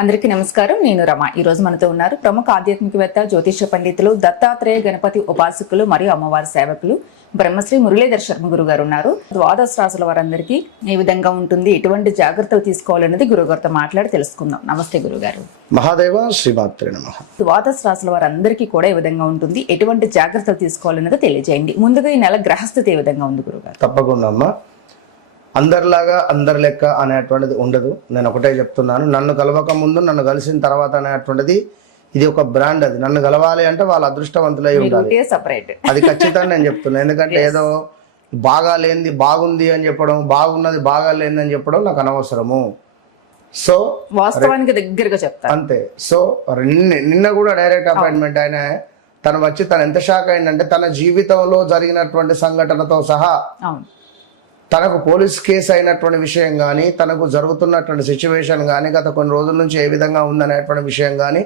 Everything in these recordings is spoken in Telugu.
అందరికీ నమస్కారం. నేను రమ. ఈ రోజు మనతో ఉన్నారు ప్రముఖ ఆధ్యాత్మికవేత్త, జ్యోతిష పండితులు, దత్తాత్రేయ గణపతి ఉపాసకులు మరియు అమ్మవారి సేవకులు బ్రహ్మశ్రీ మురళీధర్ శర్మ గురువు గారు ఉన్నారు. ద్వాదశ రాశుల వారందరికీ ఏ విధంగా ఉంటుంది, ఎటువంటి జాగ్రత్తలు తీసుకోవాలనేది గురుగారితో మాట్లాడి తెలుసుకుందాం. నమస్తే గురుగారు. మహాదేవ శ్రీమాత్రే నమః. ద్వాదశ రాశుల వారందరికీ కూడా ఏ విధంగా ఉంటుంది, ఎటువంటి జాగ్రత్తలు తీసుకోవాలనేది తెలియజేయండి. ముందుగా ఈ నెల గ్రహస్థితి ఏ విధంగా ఉంది గురుగారు? తప్పకుండా అమ్మా. అందరిలాగా అందరి లెక్క అనేటువంటిది ఉండదు. నేను ఒకటే చెప్తున్నాను, నన్ను కలవక ముందు నన్ను కలిసిన తర్వాత అనేటువంటిది ఇది ఒక బ్రాండ్. అది నన్ను కలవాలి అంటే వాళ్ళ అదృష్టవంతులై ఉండాలి. అది ఖచ్చితంగా నేను చెప్తున్నాను. ఎందుకంటే ఏదో బాగా లేనిది బాగుంది అని చెప్పడం, బాగున్నది బాగా లేనిది అని చెప్పడం నాకు అనవసరము. సో వాస్తవానికి దగ్గరగా చెప్తాను అంతే. సో నిన్న కూడా డైరెక్ట్ అపాయింట్మెంట్ ఆయన తను వచ్చి తను ఎంత షాక్ అయిందంటే తన జీవితంలో జరిగినటువంటి సంఘటనతో సహా తనకు పోలీస్ కేసు అయినటువంటి విషయం కానీ, తనకు జరుగుతున్నటువంటి సిచ్యువేషన్ కానీ, గత కొన్ని రోజుల నుంచి ఏ విధంగా ఉందనేటువంటి విషయం కానీ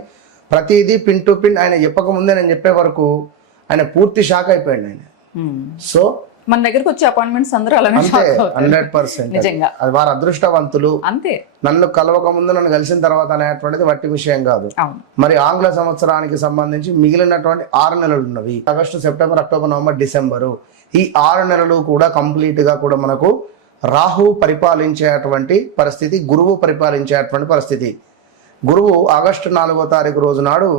ప్రతిదీ పిన్ టు పిన్ ఆయన చెప్పకముందే నేను చెప్పే వరకు ఆయన పూర్తి షాక్ అయిపోయాడు ఆయన. సో మన దగ్గరకు వచ్చే అపాయింట్మెంట్స్ అందరూ అలానే 100% అది వారి అదృష్టవంతులు. అంతే. నన్ను కలవక ముందు నన్ను కలిసిన తర్వాత అనేటువంటిది వట్టి విషయం కాదు. మరి ఆంగ్ల సంవత్సరానికి సంబంధించి మిగిలినటువంటి 6 నెలలు ఉన్నవి. August, September, October, November, December. ఈ 6 నెలలు కూడా కంప్లీట్ గా కూడా మనకు రాహు పరిపాలించేటువంటి పరిస్థితి, గురువు పరిపాలించేటువంటి పరిస్థితి. గురువు ఆగస్టు 4వ తారీఖు రోజు నాడు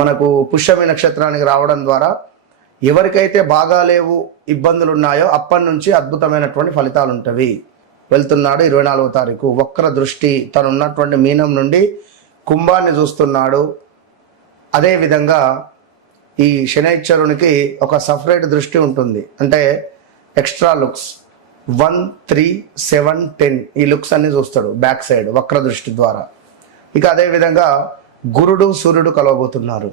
మనకు పుష్యమి నక్షత్రానికి రావడం ద్వారా ఎవరికైతే బాగా లేవు, ఇబ్బందులు ఉన్నాయో అప్పటి నుంచి అద్భుతమైనటువంటి ఫలితాలు ఉంటవి. వెళ్తున్నాడు 24వ తారీఖు. వక్ర దృష్టి, తను ఉన్నటువంటి మీనం నుండి కుంభాన్ని చూస్తున్నాడు. అదేవిధంగా ఈ శనైశ్వరునికి ఒక సపరేట్ దృష్టి ఉంటుంది. అంటే ఎక్స్ట్రా లుక్స్ 1, 3, 7, 10 ఈ లుక్స్ అన్ని చూస్తాడు బ్యాక్ సైడ్ వక్ర దృష్టి ద్వారా. ఇక అదేవిధంగా గురుడు, సూర్యుడు కలవబోతున్నారు.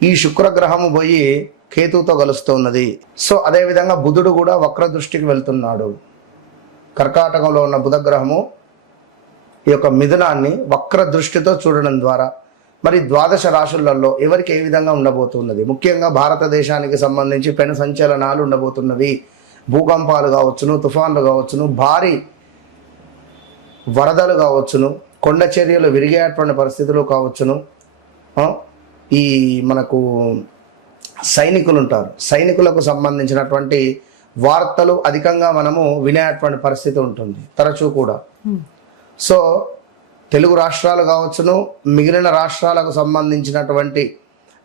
ఈ శుక్రగ్రహము పోయి కేతుతో కలుస్తున్నది. సో అదేవిధంగా బుధుడు కూడా వక్ర దృష్టికి వెళ్తున్నాడు. కర్కాటకంలో ఉన్న బుధగ్రహము ఈ యొక్క మిథునాన్ని వక్ర దృష్టితో చూడడం ద్వారా మరి ద్వాదశ రాశులలో ఎవరికి ఏ విధంగా ఉండబోతున్నది, ముఖ్యంగా భారతదేశానికి సంబంధించి పెను సంచలనాలు ఉండబోతున్నవి. భూకంపాలు కావచ్చును, తుఫాన్లు కావచ్చును, భారీ వరదలు కావచ్చును, కొండ చర్యలు విరిగేటువంటి పరిస్థితులు కావచ్చును. ఈ మనకు సైనికులు ఉంటారు, సైనికులకు సంబంధించినటువంటి వార్తలు అధికంగా మనము వినేటువంటి పరిస్థితి ఉంటుంది తరచూ కూడా. సో తెలుగు రాష్ట్రాలు కావచ్చును, మిగిలిన రాష్ట్రాలకు సంబంధించినటువంటి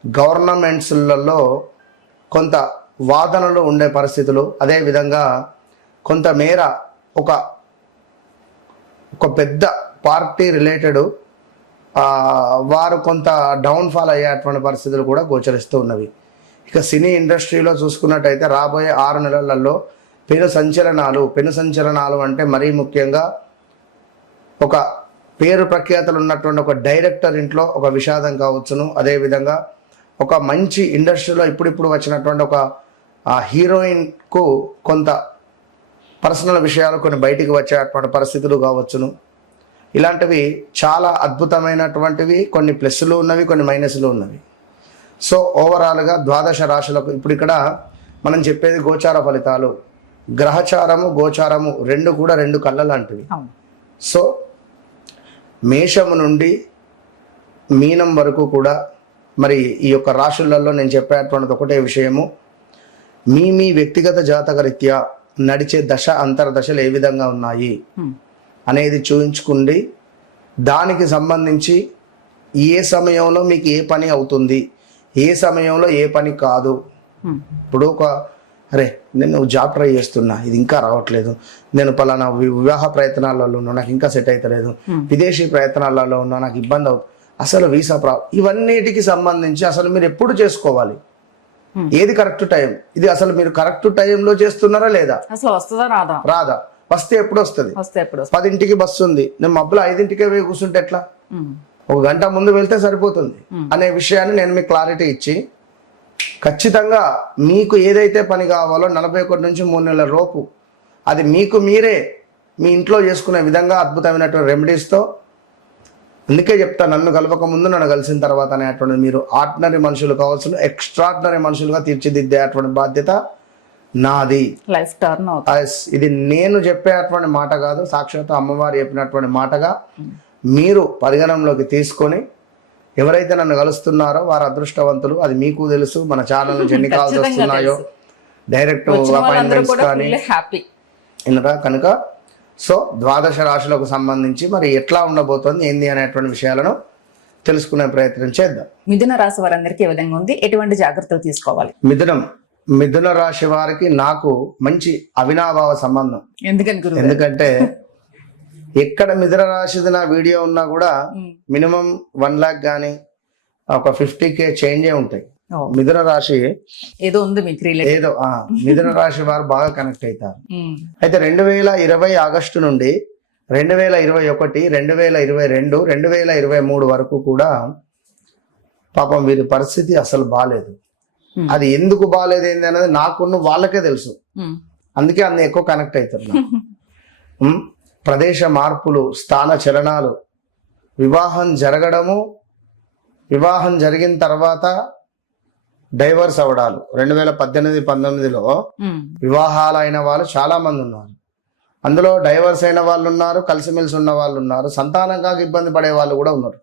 గవర్నమెంట్స్లలో కొంత వాదనలు ఉండే పరిస్థితులు, అదేవిధంగా కొంతమేర ఒక పెద్ద పార్టీ రిలేటెడ్ వారు కొంత డౌన్ఫాల్ అయ్యేటువంటి పరిస్థితులు కూడా గోచరిస్తూ ఉన్నవి. ఇక సినీ ఇండస్ట్రీలో చూసుకున్నట్టయితే రాబోయే 6 నెలలలో పెను సంచలనాలు అంటే మరీ ముఖ్యంగా ఒక పేరు ప్రఖ్యాతలు ఉన్నటువంటి ఒక డైరెక్టర్ ఇంట్లో ఒక విషాదం కావచ్చును, అదేవిధంగా ఒక మంచి ఇండస్ట్రీలో ఇప్పుడిప్పుడు వచ్చినటువంటి ఒక హీరోయిన్కు కొంత పర్సనల్ విషయాలు కొన్ని బయటికి వచ్చేటువంటి పరిస్థితులు కావచ్చును. ఇలాంటివి చాలా అద్భుతమైనటువంటివి. కొన్ని ప్లస్లు ఉన్నవి, కొన్ని మైనస్లు ఉన్నవి. సో ఓవరాల్గా ద్వాదశ రాశులకు ఇప్పుడు ఇక్కడ మనం చెప్పేది గోచార ఫలితాలు. గ్రహచారము, గోచారము రెండు కూడా 2 కళ్ళ లాంటివి. సో మేషము నుండి మీనం వరకు కూడా మరి ఈ యొక్క రాశులలో నేను చెప్పేటువంటిది ఒకటే విషయము. మీ వ్యక్తిగత జాతక రీత్యా నడిచే దశ అంతర్దశలు ఏ విధంగా ఉన్నాయి అనేది చూయించుకుండి దానికి సంబంధించి ఏ సమయంలో మీకు ఏ పని అవుతుంది, ఏ సమయంలో ఏ పని కాదు. ఇప్పుడు నేను జాబ్ ట్రై చేస్తున్నా, ఇది ఇంకా రావట్లేదు, నేను పలానా వివాహ ప్రయత్నాలలో ఉన్నా, నాకు ఇంకా సెట్ అవుతలేదు, విదేశీ ప్రయత్నాలలో ఉన్నా, నాకు ఇబ్బంది అవుతుంది, అసలు వీసా ఇవన్నిటికి సంబంధించి అసలు మీరు ఎప్పుడు చేసుకోవాలి, ఏది కరెక్ట్ టైం, ఇది అసలు మీరు కరెక్ట్ టైంలో చేస్తున్నారా లేదా, అసలు వస్తుందా రాదా, వస్తే ఎప్పుడు వస్తుంది, 10ంటికి బస్సు ఉంది, నేను మబ్బులో 5ంటికే పోయి కూర్చుంటే ఎట్లా, 1 గంట ముందు వెళ్తే సరిపోతుంది అనే విషయాన్ని నేను మీకు క్లారిటీ ఇచ్చి ఖచ్చితంగా మీకు ఏదైతే పని కావాలో 41 నుంచి 3 నెలల లోపు అది మీకు మీరే మీ ఇంట్లో చేసుకునే విధంగా అద్భుతమైనటువంటి రెమెడీస్తో. అందుకే చెప్తా, నన్ను కలవక ముందు నన్ను కలిసిన తర్వాత అనేటువంటిది మీరు ఆర్డినరీ మనుషులు కావాల్సిన ఎక్స్ట్రాడినరీ మనుషులుగా తీర్చిదిద్దేటువంటి బాధ్యత నాది. లైఫ్ టర్న్ ఇది నేను చెప్పేటువంటి మాట కాదు, సాక్షాత్ అమ్మవారు చెప్పినటువంటి మాటగా మీరు పరిగణనలోకి తీసుకొని ఎవరైతే నన్ను కలుస్తున్నారో వారు అదృష్టవంతులు. అది మీకు తెలుసు. మన ఛానల్ నుంచి ఎన్ని కాల్స్ ఖచ్చితంగా వస్తున్నాయో, తెలుసు. డైరెక్ట్ వచ్చిన వాళ్ళందరూ అపాయింట్మెంట్స్ కూడా కానీ ఫుల్ హ్యాపీ. ఇన్నరా కనుక సో ద్వాదశ రాశులకు సంబంధించి మరి ఎట్లా ఉండబోతోంది ఏంది అనేటువంటి విషయాలను తెలుసుకునే ప్రయత్నం చేద్దాం. మిథున రాశి వారందరికీ ఏ విధంగా ఉంది, ఎటువంటి జాగ్రత్తలు తీసుకోవాలి? మిథున రాశి వారికి నాకు మంచి అవినాభావ సంబంధం. ఎందుకని గురువు? ఎందుకంటే ఎక్కడ మిథున రాశిది నా వీడియో ఉన్నా కూడా మినిమం 1 lakh కానీ ఒక 50K చేంజే ఉంటాయి. ఓ, మిథున రాశి ఏదో ఉంది మీకు రిలేటెడ్. ఏదో మిథున రాశి వారు బాగా కనెక్ట్ అవుతారు. అయితే 2020 ఆగస్టు నుండి 2021, 2022, 2023 వరకు కూడా పాపం వీరి పరిస్థితి అసలు బాగాలేదు. అది ఎందుకు బాగాలేదు ఏంది అనేది నాకున్న వాళ్ళకే తెలుసు. అందుకే అన్ని ఎక్కువ కనెక్ట్ అవుతున్నా. ప్రదేశ మార్పులు, స్థాన చలనాలు, వివాహం జరగడము, వివాహం జరిగిన తర్వాత డైవర్స్ అవడాలు. 2018-19లో వివాహాలు అయిన వాళ్ళు చాలా మంది ఉన్నారు. అందులో డైవర్స్ అయిన వాళ్ళు ఉన్నారు, కలిసిమెలిసి ఉన్న వాళ్ళు ఉన్నారు, సంతానం కాక ఇబ్బంది పడే వాళ్ళు కూడా ఉన్నారు.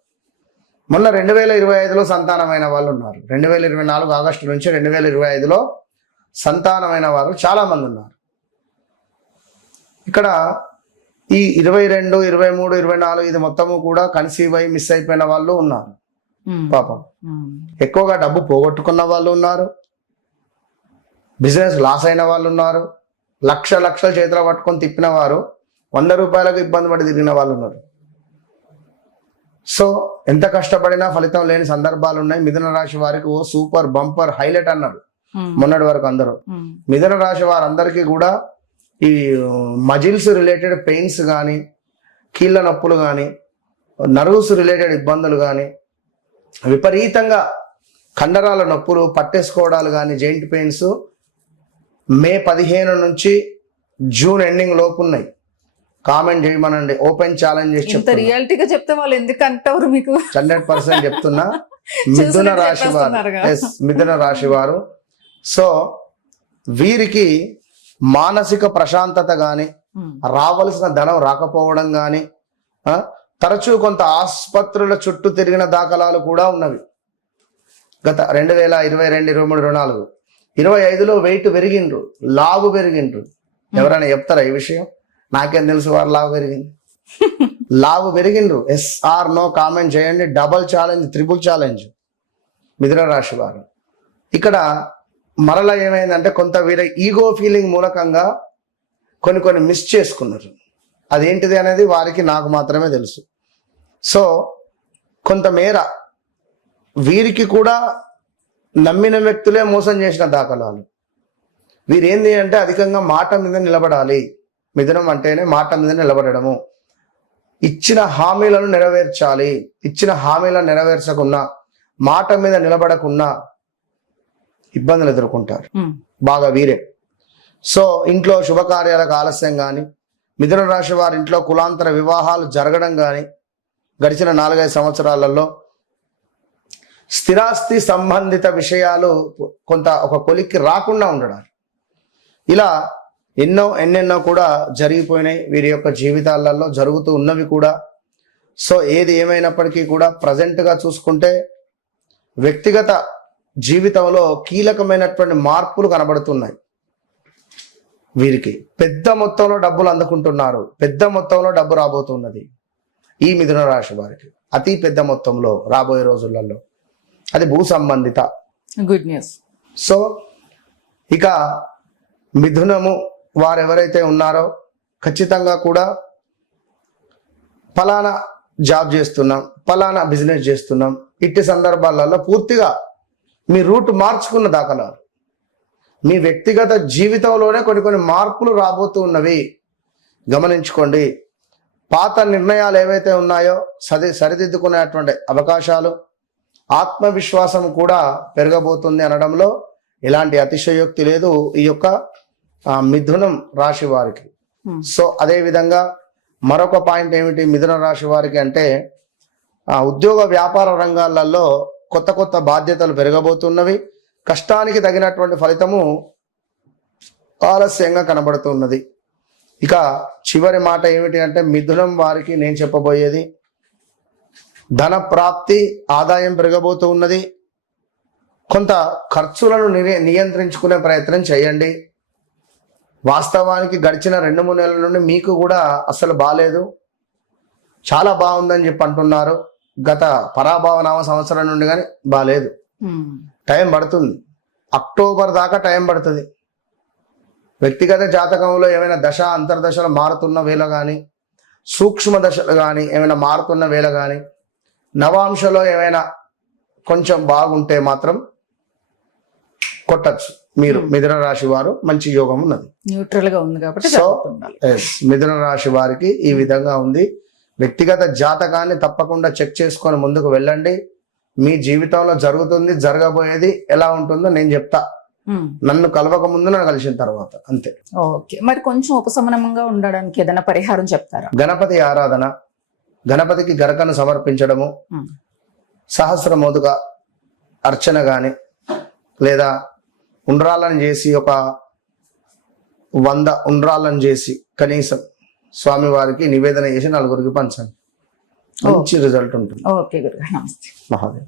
మొన్న 2025లో సంతానమైన వాళ్ళు ఉన్నారు. 2024 ఆగస్టు నుంచి 2025లో సంతానమైన వారు చాలా మంది ఉన్నారు. ఇక్కడ ఈ 22, 23, 24 ఇది మొత్తము కూడా కన్సీవ్ అయి మిస్ అయిపోయిన వాళ్ళు ఉన్నారు. పాపం ఎక్కువగా డబ్బు పోగొట్టుకున్న వాళ్ళు ఉన్నారు, బిజినెస్ లాస్ అయిన వాళ్ళు ఉన్నారు, లక్షల చేతిలో పట్టుకొని తిప్పిన వారు 100 రూపాయలకు ఇబ్బంది పడి తిరిగిన వాళ్ళు ఉన్నారు. సో ఎంత కష్టపడినా ఫలితం లేని సందర్భాలు ఉన్నాయి. మిథున రాశి వారికి ఓ సూపర్ బంపర్ హైలైట్ అన్నారు మొన్నటి వరకు అందరూ. మిథున రాశి వారందరికీ కూడా ఈ మజిల్స్ రిలేటెడ్ పెయిన్స్ కానీ, కీళ్ళ నొప్పులు కానీ, నర్వ్స్ రిలేటెడ్ ఇబ్బందులు కానీ, విపరీతంగా కండరాల నొప్పులు, పట్టేసుకోవడాలు కానీ, జాయింట్ పెయిన్స్ మే 15 నుంచి జూన్ ఎండింగ్ లోపు ఉన్నాయి. కామెంట్ చేయమనండి, ఓపెన్ ఛాలెంజ్ చేసి ఇంత రియాలిటీగా చెప్తే వాళ్ళు ఎందుకు అంటారు మీకు? 100% చెప్తున్నా. మిథున రాశి వారు, మిథున రాశి వారు. సో వీరికి మానసిక ప్రశాంతత గాని, రావలసిన ధనం రాకపోవడం గాని, తరచూ కొంత ఆసుపత్రుల చుట్టూ తిరిగిన దాఖలాలు కూడా ఉన్నవి. గత 2022, 23, 24, 25లో వెయిట్ పెరిగిండ్రు, లావు పెరిగిండ్రు. ఎవరైనా చెప్తారా ఈ విషయం? నాకేం తెలుసు వారు లావు పెరిగింది. లావు పెరిగిండ్రు. ఎస్ ఆర్ నో కామెంట్ చేయండి. డబల్ ఛాలెంజ్, ట్రిపుల్ ఛాలెంజ్ మిథున రాశి వారు. ఇక్కడ మరలా ఏమైందంటే కొంత వీరి ఈగో ఫీలింగ్ మూలకంగా కొన్ని మిస్ చేసుకున్నారు. అదేంటిది అనేది వారికి నాకు మాత్రమే తెలుసు. సో కొంతమేర వీరికి కూడా నమ్మిన వ్యక్తులే మోసం చేసిన దాఖలాలు. వీరేంది అంటే అధికంగా మాట మీద నిలబడాలి. మిథునం అంటేనే మాట మీద నిలబడము. ఇచ్చిన హామీలను నెరవేర్చాలి. ఇచ్చిన హామీలను నెరవేర్చకున్నా, మాట మీద నిలబడకున్నా ఇబ్బందులు ఎదుర్కొంటారు బాగా వీరే. సో ఇంట్లో శుభకార్యాలకు ఆలస్యం కానీ, మిథున రాశి వారి ఇంట్లో కులాంతర వివాహాలు జరగడం కానీ, గడిచిన 4-5 సంవత్సరాలలో స్థిరాస్తి సంబంధిత విషయాలు కొంత ఒక కొలిక్కి రాకుండా ఉండడం, ఇలా ఎన్నెన్నో కూడా జరిగిపోయినాయి వీరి యొక్క జీవితాలలో, జరుగుతూ ఉన్నవి కూడా. సో ఏది ఏమైనప్పటికీ కూడా ప్రజెంట్గా చూసుకుంటే వ్యక్తిగత జీవితంలో కీలకమైనటువంటి మార్పులు కనబడుతున్నాయి. వీరికి పెద్ద మొత్తంలో డబ్బులు అందుకుంటున్నారు, పెద్ద మొత్తంలో డబ్బు రాబోతున్నది ఈ మిథున రాశి వారికి. అతి పెద్ద మొత్తంలో రాబోయే రోజులలో అది భూ సంబంధిత గుడ్ న్యూస్. సో ఇక మిథునము వారెవరైతే ఉన్నారో ఖచ్చితంగా కూడా ఫలానా జాబ్ చేస్తున్నాం, ఫలానా బిజినెస్ చేస్తున్నాం, ఇట్టి సందర్భాలలో పూర్తిగా మీ రూట్ మార్చుకున్న దాఖలాలు, మీ వ్యక్తిగత జీవితంలోనే కొన్ని మార్పులు రాబోతూ ఉన్నవి గమనించుకోండి. పాత నిర్ణయాలు ఏవైతే ఉన్నాయో సరిదిద్దుకునేటువంటి అవకాశాలు, ఆత్మవిశ్వాసం కూడా పెరగబోతుంది అనడంలో ఎలాంటి అతిశయోక్తి లేదు ఈ యొక్క మిథునం రాశి వారికి. సో అదే విధంగా మరొక పాయింట్ ఏమిటి మిథున రాశి వారికి అంటే, ఉద్యోగ వ్యాపార రంగాలలో కొత్త బాధ్యతలు పెరగబోతున్నవి. కష్టానికి తగినటువంటి ఫలితము ఆలస్యంగా కనబడుతున్నది. ఇక చివరి మాట ఏమిటి అంటే, మిథునం వారికి నేను చెప్పబోయేది, ధన ప్రాప్తి, ఆదాయం పెరగబోతూ ఉన్నది. కొంత ఖర్చులను నియంత్రించుకునే ప్రయత్నం చేయండి. వాస్తవానికి గడిచిన 2-3 నెలల నుండి మీకు కూడా అసలు బాగాలేదు, చాలా బాగుందని చెప్పి అంటున్నారు. గత పరాభవనామ సంవత్సరం నుండి కానీ బాగాలేదు. టైం పడుతుంది, అక్టోబర్ దాకా టైం పడుతుంది. వ్యక్తిగత జాతకంలో ఏమైనా దశ అంతర్దశలు మారుతున్న వేళ కానీ, సూక్ష్మ దశలు కానీ ఏమైనా మారుతున్న వేళ కానీ, నవాంశలో ఏమైనా కొంచెం బాగుంటే మాత్రం కొట్టచ్చు. మీరు మిథున రాశి వారు మంచి యోగం ఉన్నది. న్యూట్రల్ గా ఉంది కాబట్టి సో మిథున రాశి వారికి ఈ విధంగా ఉంది. వ్యక్తిగత జాతకాన్ని తప్పకుండా చెక్ చేసుకొని ముందుకు వెళ్ళండి. మీ జీవితంలో జరుగుతుంది, జరగబోయేది ఎలా ఉంటుందో నేను చెప్తా. నన్ను కలవక ముందు నన్ను కలిసిన తర్వాత అంతే. ఓకే, మరి కొంచెం ఉపశమనంగా ఉండడానికి ఏదైనా పరిహారం చెప్తారా? గణపతి ఆరాధన, గణపతికి గరకను సమర్పించడము, సహస్ర మోదుక అర్చన గాని, లేదా ఉండ్రాలను చేసి ఒక 100 ఉండ్రాలను చేసి కనీసం స్వామివారికి నివేదన చేసి 4 పంచండి. మంచి రిజల్ట్ ఉంటుంది. ఓకే గురుగారు, నమస్తే. మహాదేవ్.